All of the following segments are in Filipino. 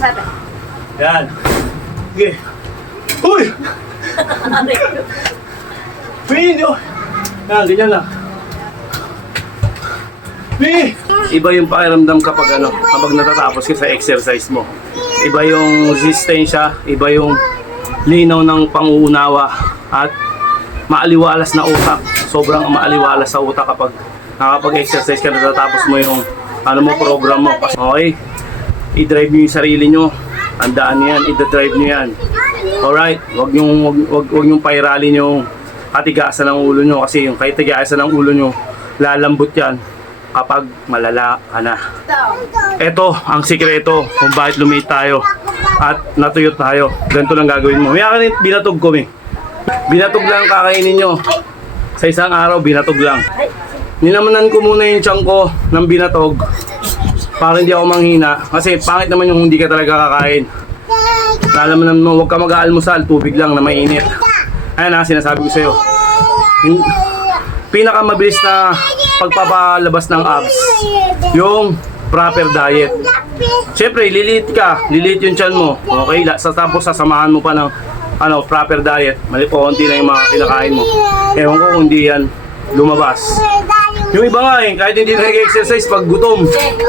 sabi. Yan. Sige. Uy! Pin! Yan, ganyan lang. Pin! Iba yung pakiramdam kapag kapag natatapos ka sa exercise mo. Iba yung resistensya, iba yung linaw ng panguunawa at maaliwalas na utak. Sobrang maaliwalas sa utak kapag nakapag-exercise ka, natatapos mo yung program mo. Okay? I-drive nyo yung sarili nyo. Tandaan nyo yan, i-drive nyo yan. Alright? Huwag nyong pairalin yung katigasan ng ulo nyo kasi yung katigasan ng ulo nyo, lalambot yan kapag malala ka na. Ito ang sikreto kung bakit lumit tayo at natuyot tayo. Ganito lang gagawin mo. May binatog ko, binatog lang kakainin nyo. Sa isang araw, binatog lang. Ninamanan ko muna yung tiyan ko ng binatog para hindi ako manghina. Kasi pangit naman yung hindi ka talaga kakain. Alam mo naman, huwag ka mag-aalmusal, tubig lang na mainit. Ayan na, sinasabi ko sa'yo. Pinakamabilis na pagpapalabas ng abs, yung proper diet. Siyempre, lilit yung tiyan mo. Okay? Tapos sasamahan mo pa ng proper diet. Konti na yung mga kinakain mo. Ewan ko kung hindi yan lumabas. Yung iba nga kahit hindi nag-exercise, pag gutom,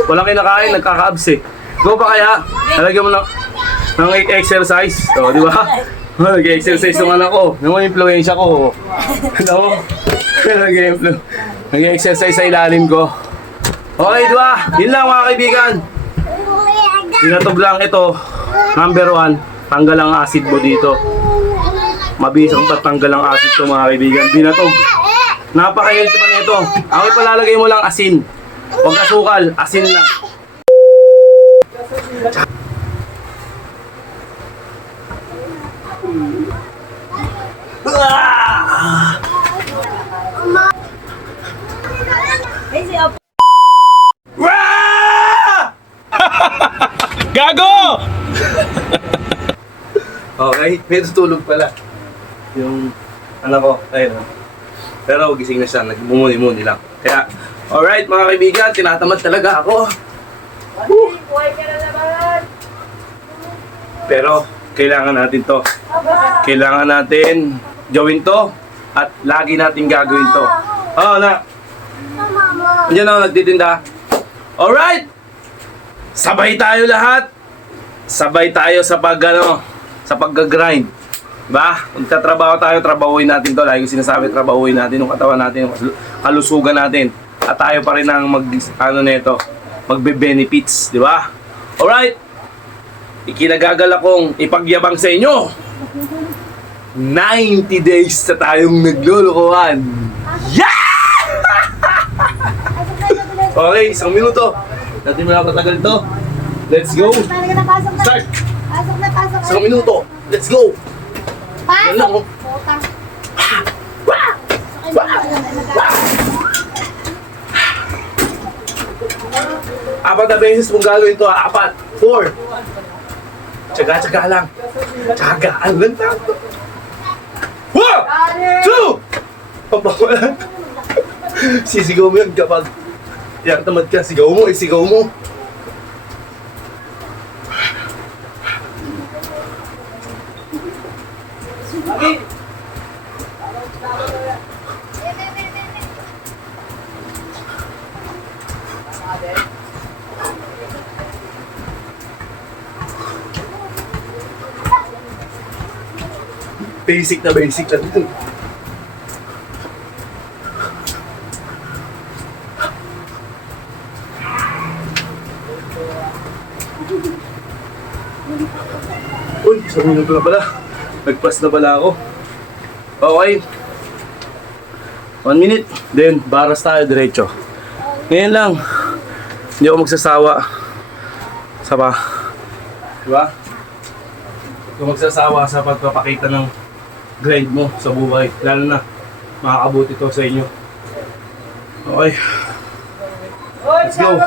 walang kinakain, nagkaka-abs eh. Go pa kaya? Talagyan mo ng exercise. O, di ba? Nag-exercise yung anak ko. Naman influensya ko. Ano mo? Nag-exercise sa ilalim ko. Okay, di ba? Yun lang mga kaibigan. Binatog lang ito. Number 1, tanggal ang acid mo dito. Mabilis ang tatanggal ang acid ko mga kaibigan. Binatog. Napaka-healthy pa nito. Ako palalagay mo lang asin. Huwag asukal, asin lang. Gago! Okay, may tutulog pala. Yung anak ko, ayun. Pero gising na siya, nagmumuni-muni lang. Kaya, alright mga kaibigan, tinatamad talaga ako. Pero, kailangan natin to. Kailangan natin gawin to. At lagi natin gagawin to. Oo, na. Diyan ako nagtitinda. Alright! Sabay tayo lahat. Sabay tayo sa sa pag-grind. Diba? Kung tatrabaho tayo, trabahuin natin to. Lagi ko sinasabi, trabahuin natin yung katawan natin, yung kalusugan natin. At tayo pa rin ang magbe-benefits. Diba? Alright? Ikinagagal akong ipagyabang sa inyo. 90 days na tayong naglulukuhan. Yeah! Okay, 1 minuto. Natin mo na patagal to. Let's go. Start. Pasok na. 1 minuto. Let's go. Pasok. Apat na beses mong gagawin to. 4. Tsaga-tsaga lang. Tsagaan lang tayo. 1, 2. Papawalan. Sisigaw mo yan kapag tamad ka. Sigaw mo. Sigaw mo. Basic lang ito. Uy, 1 minuto na pala. Nagpas na pala ako. Okay. 1 minute. Then, baras tayo diretso. Ngayon lang. Hindi ako magsasawa. Diba? Kung magsasawa sa pagpapakita ng grind mo sa buhay, lalo na makakabuti ito sa inyo. Okay. Let's go.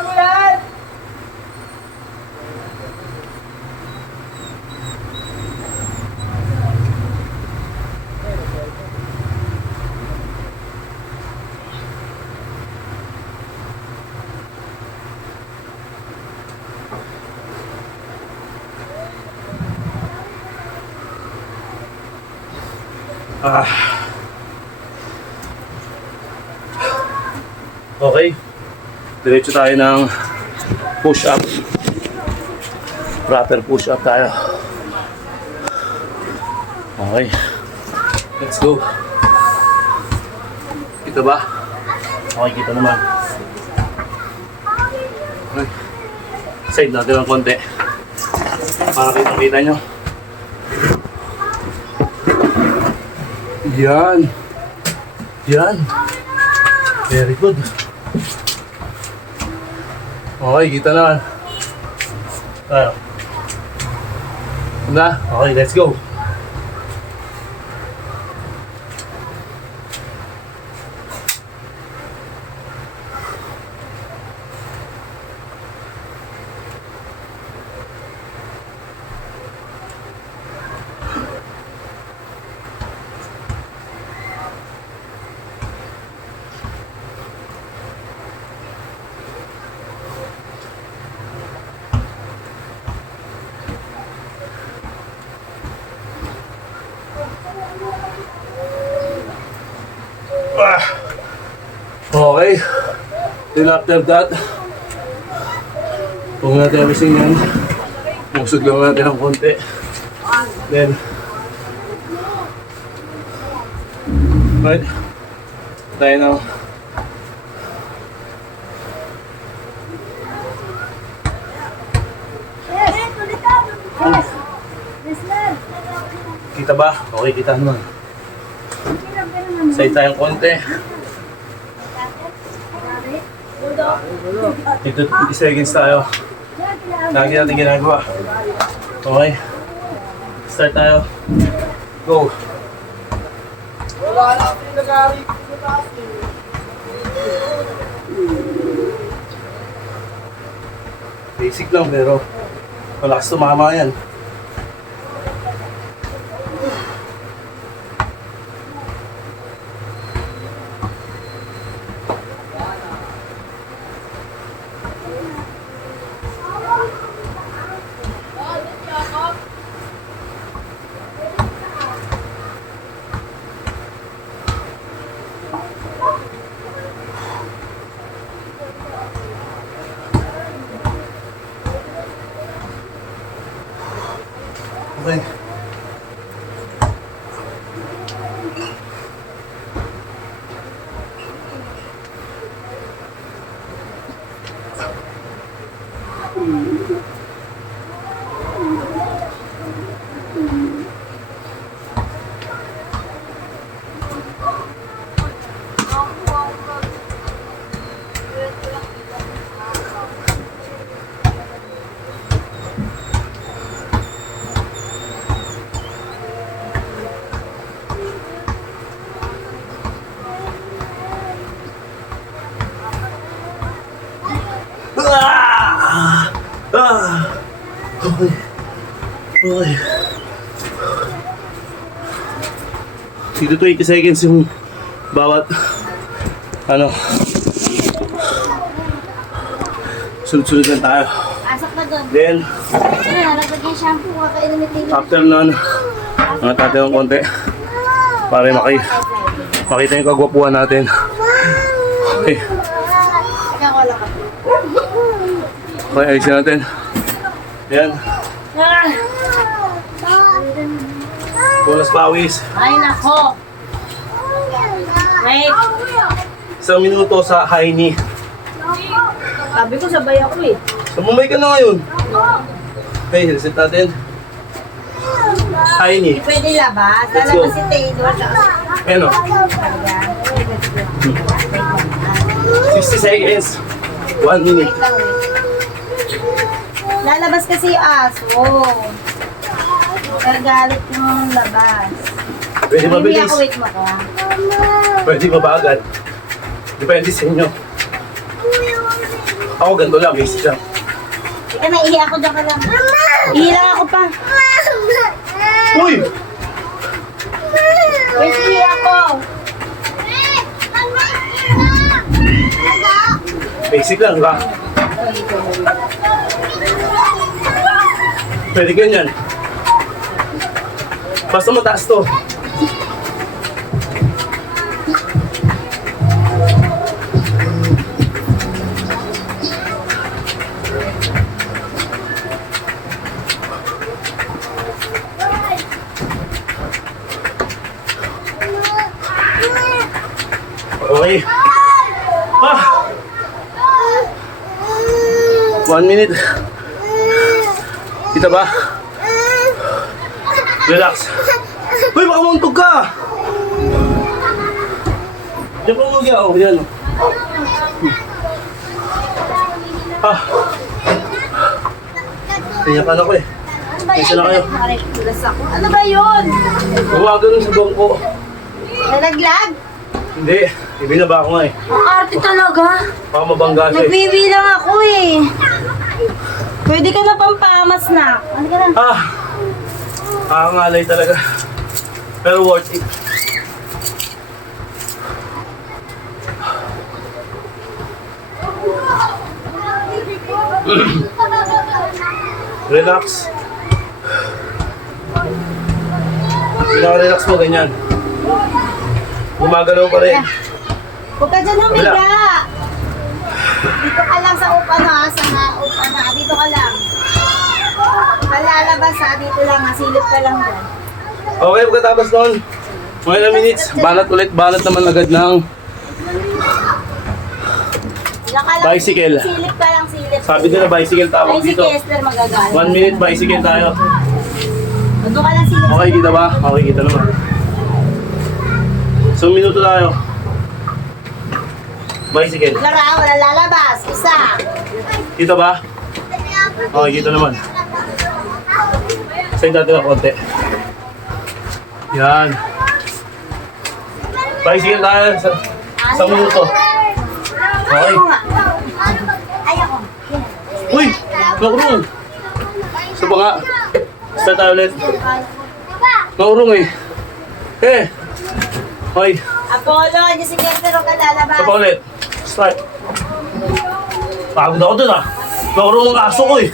Ah. Okay. Diretso tayo ng push up. Proper push up tayo. Okay. Let's go. Kita ba? Okay, kita naman. Okay. Side natin ng konti. Para kita nyo. Yan. Yan. Very good. Okay, kita naman. Tayo. Na? Okay, let's go. Okay. Then after that, huwag natin abisin yan. Musog lang natin ng konti. Then, right, tayo na. Kita ba? Okay, kita naman. Side tayong konti. Ito 20 seconds tayo. Lagi natin ginagawa. Okay. Start tayo. Go. Wala na ako yung nag-aari. Basic lang pero malakas tumama yan. Okay. Okay. Okay. Dito 20 seconds yung bawat ano. Sunod-sunod lang tayo. Pasok na doon. Then, Nalaglag yung shampoo. Kakainin ni Tilo. after nun, angat natin ng konti para makita yung kagwapuhan natin. Okay. Ikaw wala ka. Okay, ayusin natin. Yan. Bonus pawis. Ay, nako. Wait. 1 minuto sa high knee. Sabi ko sabay ako eh. Sumumay ka na ngayon. Okay, reset natin. High knee. Hindi pwede labas. Let's go. Lalabas si Taylor. Ayan o. 60 seconds. 1 minute. Wait lang eh. Lalabas kasi yung aso. Nagalit yung labas. Pwede ba Hindi bilis? ako wait mo ko. Pwede ba agad? Depende sa inyo. Ako ganito lang, basic lang. Ika na, ihi ako dyan ka lang. Ihi lang ako pa. Uy! Wait, ihi ako. Basic lang, ba? Pwede ganyan. Basta mataas to. Okay. Ah! 1 minute. Kita ba? Relax. Uy, baka mauntog ka! Diyan pa mga oh, yan. Ah. Tinyakan ako eh. Isa na kayo. Ano ba yun? Huwagan nun sa bangko. Nalaglag? Hindi, ibinaba ako nga eh. Ang arte talaga. Baka mabangga siya eh. Nagbibilang ako eh. Pwede ka na pampamas na. Ano ka na? Ah! Nakakangalay talaga. Pero worth it. Relax. Pinaka-relax mo ganyan. Gumagalaw pa rin. Huwag ka dyan humiga. Dito ka lang sa upa na. Sa upa na. Dito ka lang. Palalabas ha. Dito lang. Silip ka lang dyan. Okay, pagkatapos nun, mga ilang minutes, banat ulit, banat naman agad ng Diyan ka lang. bicycle. Silip ka lang. Silip. Sabi nila bicycle tawag dito. Bicycle, Esther, magagalit. 1 minute bicycle tayo. Doon ka lang silip. Okay, kita ba? Okay, kita naman. So, minuto tayo. Bicycle. Lara, wala lalabas. Isa. Kita ba? Okay, kita naman. Side natin ng konti. Yan. Bicycle tayo sa minuto. Okay. Ay, ako. Uy! Nakurong! Sa baka. Start tayo ulit. Nakurong eh. Eh! Okay. Apollo, dyan si Kester, huwag ka lalabas. Sa pa ulit. Start. Pagod ako dun ah. Nakurong ang aso ko eh.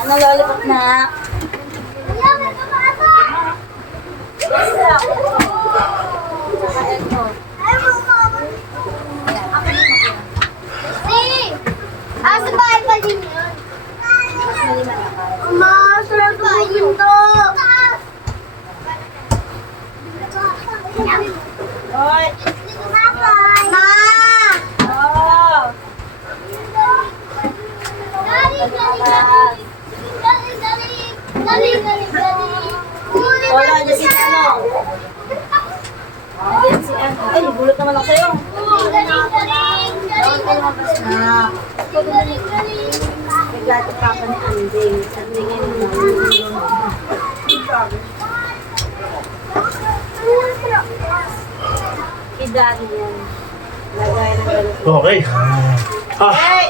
Ano lollipop na? Asa ba ay palin yun? Masarap ba yun to? Hoy! Ma! Oh! Dali, dali, dali. Dali, dali. Dali, dali, dali. Wala, dyan si ano? Dyan si ano? Ay, bulot naman ako sa'yo. Galing, galing, galing, Lumabas na. galing. Naglati pa ako ni Andy. Sabi niya nila. Kay Daddy yan. Lagay ng ganito. Okay. Ah! Hey!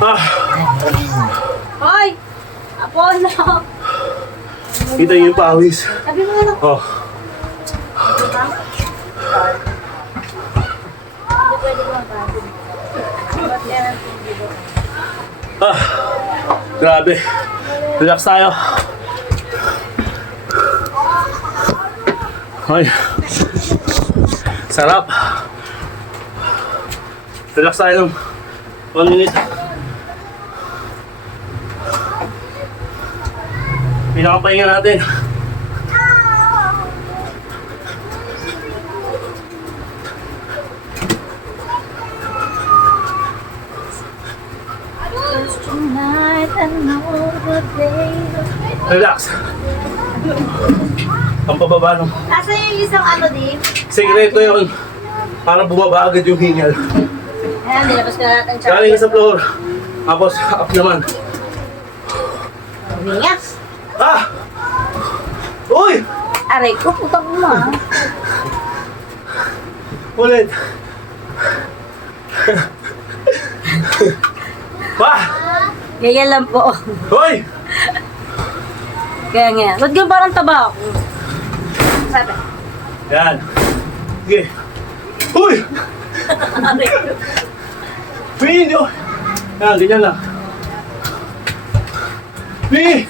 Ah! Hoy! Apollo! Kita niyo yung pawis. Sabi mo na. Oh. Hindi pwede ko magbago. Ba't yan ang tubig ko? Ah! Grabe. Relax tayo. Ay. Sarap. Relax tayo ng 1 minute. Pinakapahinga natin. Tonight, another day. Relax. Ang pababa nung Asa yung isang ano din? sekreto yun. Para bumaba agad yung hingal. Ayan, nilabas ka natin siya. Galing ka sa floor. Tapos up naman. Huminga. Ah! Uy! Aray ko, putang mo ah. Ulit. Pa! Ganyan lang po. Hoy! Kaya nga. Ba't ganyan parang taba ako? Sabi. Yan. Sige. Uy! Aray ko. Pin! Oh. Yan, ganyan lang. Pin!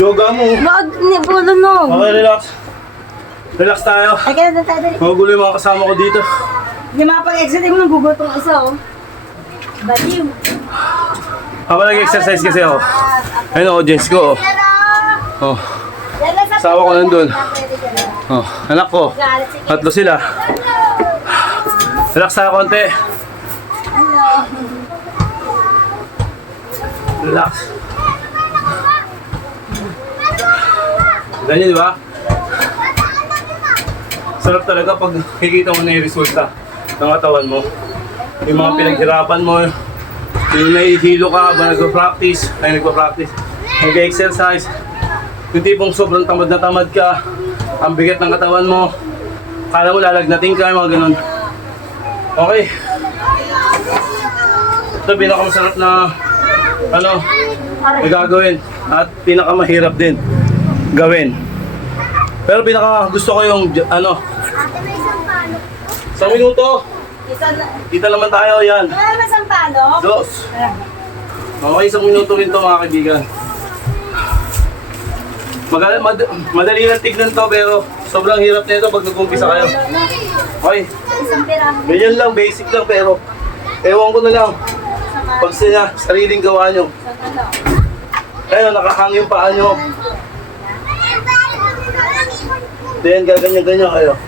Yoga mo. Wag, nibulo no. Okay, relax. Relax tayo. Ay, kaya na tayo dali. Magulo yung mga kasama ko dito. Hindi makapag-exit, mo nang gugutong isa oh. Baliw. Habang nag-exercise kasi ako. Ayun ang audience ko. Oh. Oh. Asawa ko nandun. Pwede ka na. Oh, anak ko. Galit si Kim. 3 sila. Relax na konti. Ano? Relax. Ganyan, di ba? Sarap talaga pag kikita mo na yung resulta ng katawan mo. Yung mga pinaghirapan mo, yung nahihilo ka ba nagpa-practice, nag-exercise, yung tipong sobrang tamad na tamad ka, ang bigat ng katawan mo, kala mo lalagnating ka, mga ganun. Okay. Ito pinakamasarap na may gagawin at pinakamahirap din gawin. Pero pinaka gusto ko yung isang minuto. Kita naman tayo yan. Wala naman sampalok. 2. Okay, 1 minuto rin to mga kaibigan. Madali lang tignan to pero sobrang hirap nito pag nag-umpisa kayo. Okay, Isang piraso. ganyan lang, basic lang pero ewan ko na lang. Pag sariling gawa nyo. Ano? Ayun, nakahang yung paa nyo. Then, gaganyan-ganyan kayo.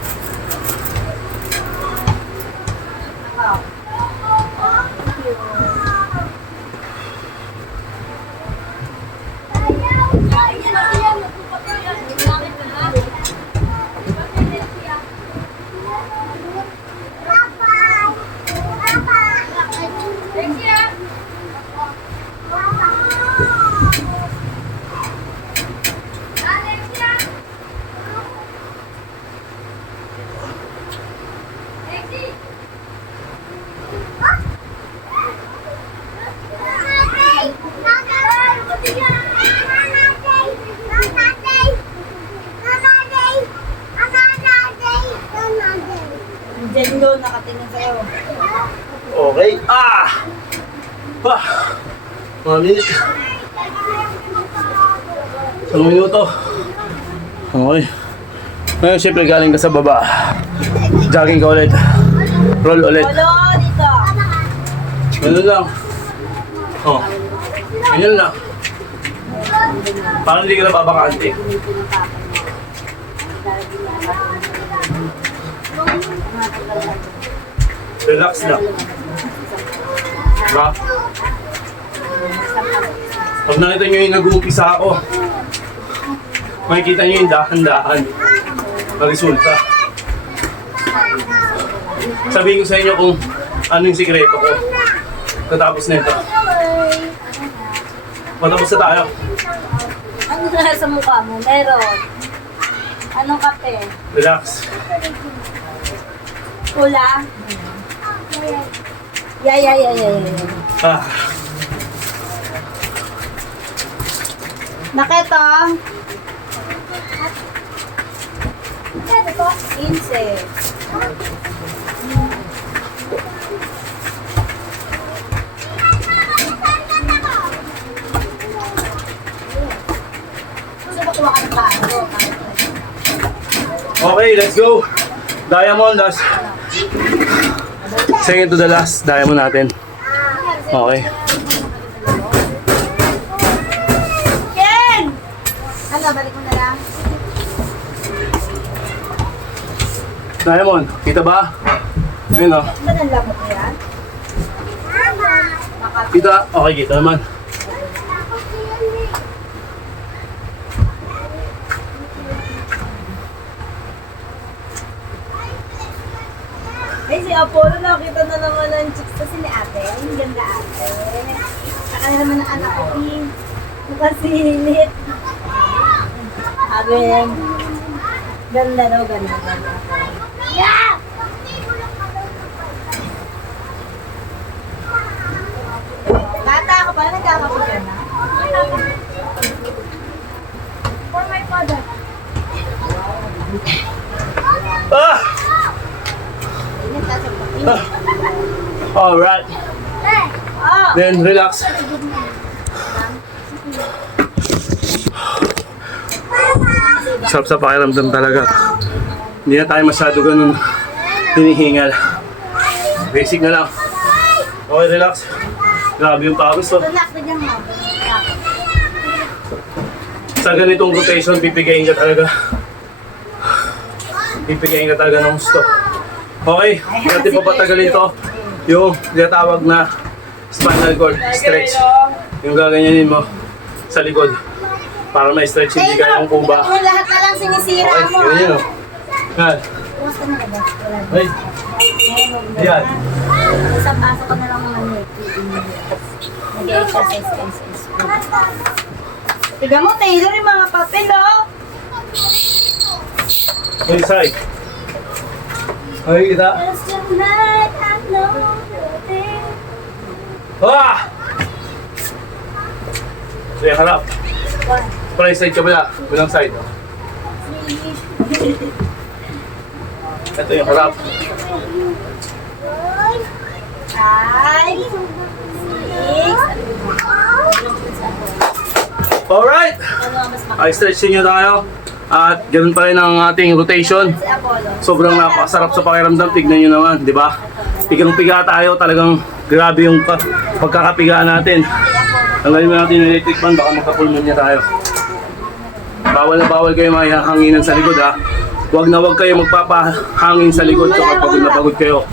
Diyan doon, nakatingin sa'yo. Okay. Mga minute. 1 minuto. Okay. Ngayon, syempre galing ka sa baba. Jogging ka ulit. Roll ulit. Polo, dito. Ganun lang. Oh. Ganyan lang. Parang hindi ka na babakante. Relax na. Diba? Pag nakita nyo yung nag-uumpisa ako, makikita nyo yung dahan-dahan na resulta. Sabihin ko sa inyo kung ano yung sikreto ko. Katapos na ito. Matapos na tayo. Ano na sa mukha mo? Meron. Anong kape? Relax. Pula? Yeah. Naketo? Ano po? 15. Gusto ba kuha ka ng bago? Okay, let's go. Diamond, last. Second to the last, diamond natin. Okay. Ken! Ano, balik mo na lang? Diamond, kita ba? Ngayon oh. Ba nanlamot mo yan? Kita? Okay, kita naman. Ay, si Apollo, nakita na naman ng chicks kasi ni ate. Ang ganda ate. Saka naman ang anak ko, nakasilit. Sabi, ganda daw, ganda. Yeah! Bata ako pala, nagkakapit ka na. For my father. Ah! Ingat ka sa pagkakas. Alright. Oh! Then, relax. Sarap sa pakiramdam talaga. Hindi na tayo masyado ganun hinihingal. Basic na lang. Okay, relax. Grabe yung pawis oh. Tulak na dyan mo. Sa ganitong rotation, pipigayin ka talaga. Pipigayin ka talaga ng gusto. Okay, natin papatagalin to. Yung tinatawag na spinal cord stretch. Yung gaganyanin mo sa likod. Para ma-stretch hindi kaya ang kuba. Kung lahat na lang sinisira Okay, mo. yun yun o. Yan. Kumusta na ba? Wala na. Ay, yan. Isang pasok ko na lang naman eh. Nag-exercise kayo sa school. Tiga mo, Taylor, yung mga papel, oh. Ay, Sai. Ay, kita. Just tonight, I know that Ah! So, yung harap. One, Para side ka pala. Bilang side. Ito yung harap. five, six, Alright! ano ang mas Ay, stretching nyo tayo. At ganun pa rin ang ating rotation. si Apollo? Sobrang napakasarap sa pakiramdam. Tignan nyo naman, di ba? Pigang-piga tayo. Talagang grabe yung pagkakapigaan natin. Tanggalin mo natin yung electric fan. Baka magkapulmonya tayo. Bawal na bawal kayo mahihanginan sa likod, ha. Huwag na huwag kayo magpapahangin sa likod kapag pagod na pagod kayo.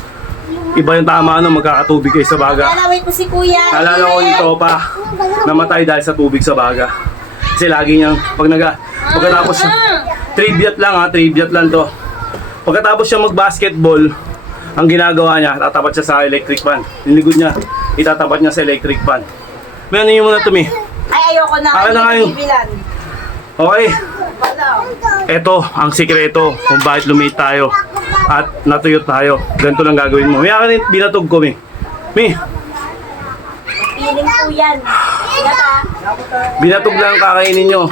Iba yung tama, magkakatubig kayo sa baga. Wait mo si Kuya. Naalala ko yung tropa, namatay dahil sa tubig sa baga. Kasi lagi niyang, pagkatapos siya, triviat lang to. Pagkatapos siya mag-basketball, ang ginagawa niya, tatapat siya sa electric fan. Yung likod niya, itatapat niya sa electric fan. May ano yung muna to, Mi? Ay, ayoko na. Akin na nga yun. Bibilan. Okay, Wala. eto ang sikreto kung bakit lumit tayo at natuyot tayo. Ganito lang gagawin mo. May akin binatog ko, Mi. Mi, Feeling ko yan. Tiga ka. binatog lang kakainin nyo.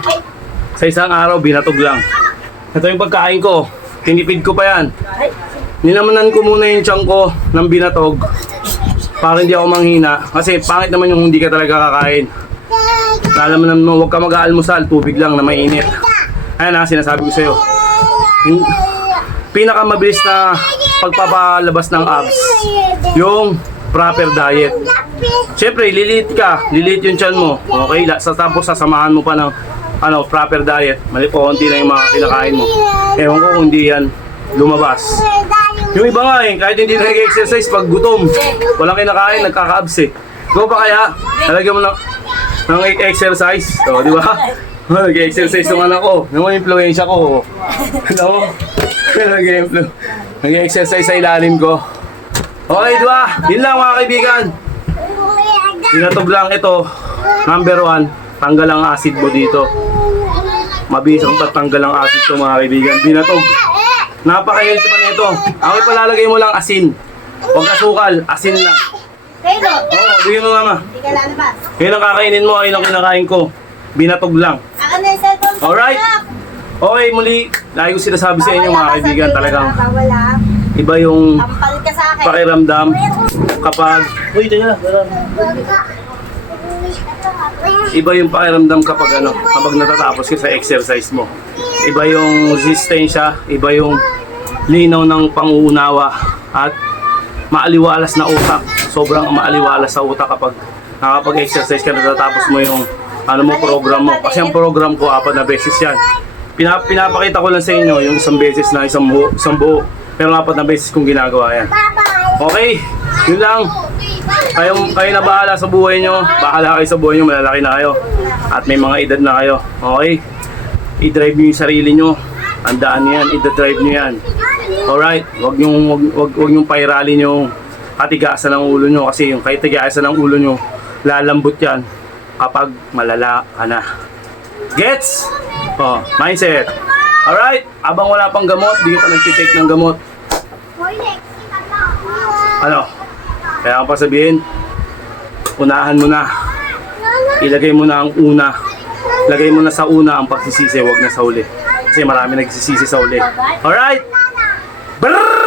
Sa isang araw, binatog lang. Ito yung pagkain ko. Tinipid ko pa yan. Ay, Ninamanan ko muna yung tiyan ko ng binatog para hindi ako manghina. Kasi pangit naman yung hindi ka talaga kakain. Nalaman mo, huwag ka mag-aalmusal, tubig lang na mainit. Ayan ha, sinasabi ko sa'yo. Pinakamabilis na pagpapalabas ng abs, yung proper diet. Siyempre, lilit ka, lilit yung tiyan mo. Okay, tapos sasamahan mo pa ng proper diet. Mali po, konti na yung mga kinakain mo. Ewan ko kung hindi yan lumabas. Yung iba nga kahit hindi nag-exercise, pag gutom, walang kinakain, nagkaka-abs eh. Go pa kaya, talagyan mo ng exercise. O, di ba? Nag-exercise yung anak ko. Ano mo yung influensya ko? Ano mo? Nag-exercise sa ilalim ko. Okay, di ba? Yun lang mga kaibigan. Binatog lang ito. Number 1, tanggal ang acid mo dito. Mabilis ang tatanggal ang acid to mga kaibigan. Binatog. Napaka-healthy pa nito. Ang ipalalagay mo lang asin. Huwag asukal, asin lang. Taylor. Oo, bigyan mo mama. Hindi ka lalabas. Yun ang kakainin mo, yun ang kinakain ko. Binatog lang. Akin na yung cellphone ko. Alright. Okay, muli, lagi ko sinasabi sa inyo mga kaibigan, talagang Wala. iba yung Tampal ka sa akin. pakiramdam kapag... Uy, teka na. Iba yung pakiramdam kapag natatapos ka sa exercise mo. Iba yung resistensya, iba yung linaw ng panguunawa at maaliwalas na utak. Sobrang maaliwalas sa utak kapag nakapag-exercise ka, natatapos mo yung program mo. Kasi ang program ko, 4 na beses yan. Pinapakita ko lang sa inyo yung isang beses na isang buo. Pero 4 na beses kong ginagawa yan. Okay, yun lang. Kayo na bahala sa buhay nyo. Bahala kayo sa buhay nyo, malalaki na kayo. At may mga edad na kayo. Okay? I-drive nyo yung sarili nyo. Tandaan nyo yan, i-drive nyo yan. Alright? Huwag nyong pairalin yung katigasan ng ulo nyo. Kasi yung katigasan ng ulo nyo, lalambot yan kapag malala ka na. Gets? Oh, mindset. Alright? Abang wala pang gamot, di ka nagtitake ng gamot. Ano? Kaya ang pasabihin, unahan mo na. Ilagay mo na ang una. Lagay mo na sa una ang pagsisisi, wag na sa uli. Kasi marami nagsisisi sa uli. Alright? Brrrr!